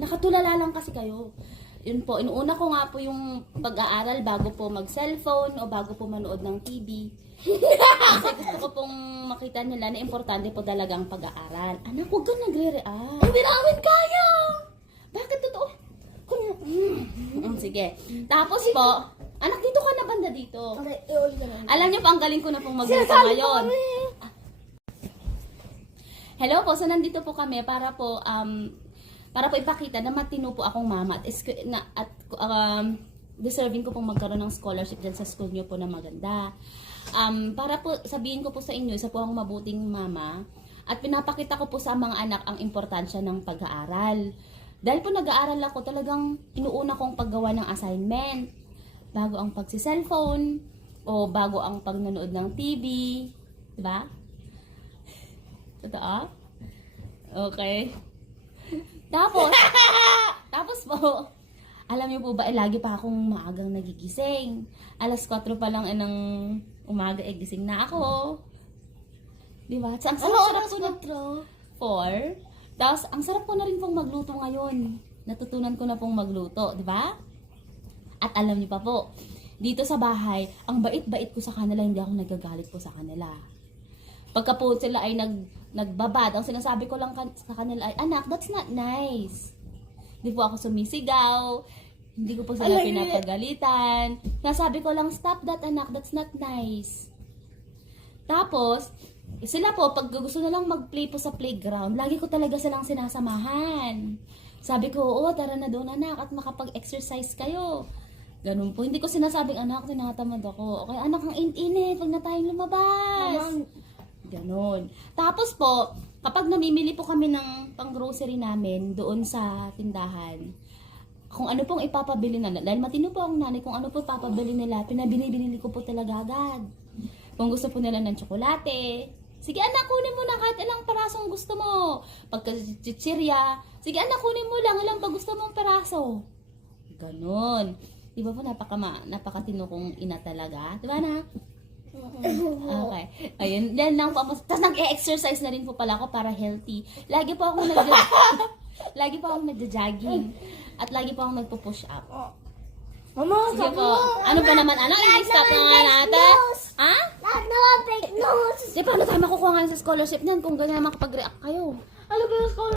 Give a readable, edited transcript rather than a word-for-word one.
Nakatulala lang kasi kayo. Yun po, inuuna ko nga po yung pag-aaral bago po mag-cellphone o bago po manood ng TV. Kasi gusto ko pong makita nila na importante po talagang pag-aaral. Anak, huwag ka nagre-react. Hindi namin kaya! Bakit totoo? Sige. Tapos po, anak, dito ka na banda dito. Okay, iulit na lang. Alam niyo pa, ang galing ko na pong magluto Sinasabi ko ngayon. kami. Hello po, so nandito po kami para po ipakita na matino po akong mama at deserving ko pong magkaroon ng scholarship dyan sa school niyo po na maganda. Para po sabihin ko po sa inyo, isa po akong mabuting mama at pinapakita ko po sa mga anak ang importansya ng pag-aaral. Dahil po nag-aaral ako, talagang inuuna kong paggawa ng assignment bago ang pagsi-cellphone o bago ang pagnanood ng TV, 'di ba? Totoo? Okay. Tapos po, alam niyo po ba, lagi pa akong maagang nagigising. Alas 4 pa lang ng umaga, gising na ako. Di ba? Ang sarap po na 4. Tapos, ang sarap ko na rin pong magluto ngayon. Natutunan ko na pong magluto, di ba? At alam niyo pa po, dito sa bahay, ang bait-bait ko sa kanila, hindi ako nagagalit po sa kanila. Pagka po sila ay nagbabad, ang sinasabi ko lang sa kanila ay, anak, that's not nice. Hindi po ako sumisigaw, hindi ko po sila pinapagalitan. Nasabi ko lang, stop that anak, that's not nice. Tapos, sila po, pag gusto na lang mag-play po sa playground, lagi ko talaga silang sinasamahan. Sabi ko, oo, tara na doon anak at makapag-exercise kayo. Ganun po, hindi ko sinasabing anak, tinatamad ako. Okay, anak, ang init, wag na tayong lumabas. Ganon. Tapos po, kapag namimili po kami ng pang-grocery namin doon sa tindahan, kung ano pong ipapabili na, dahil matino po ang nanay, kung ano po ipapabili nila, pinabili-binili ko po talaga agad. Kung gusto po nila ng tsokolate, sige anak, kunin mo na kahit ilang perasong gusto mo. Pagka chichirya, sige anak, kunin mo lang ilang pa gusto mong peraso. Ganon. Di ba po napakatino kong ina talaga? Di ba na? Okay. Ayun. Then lang po ako. Tapos nag-exercise na rin po pala ako para healthy. Lagi po akong nagja-jogging. At lagi po akong nagpo-push up. Mama, Sige sabi po. mo. Ano ba naman? Ano? I-stop na nga natin? Ha? Lahat naman fake news. Di, paano tayo makukuha nga sa scholarship niyan kung ganyan makapag-react kayo? Ano ba yung school?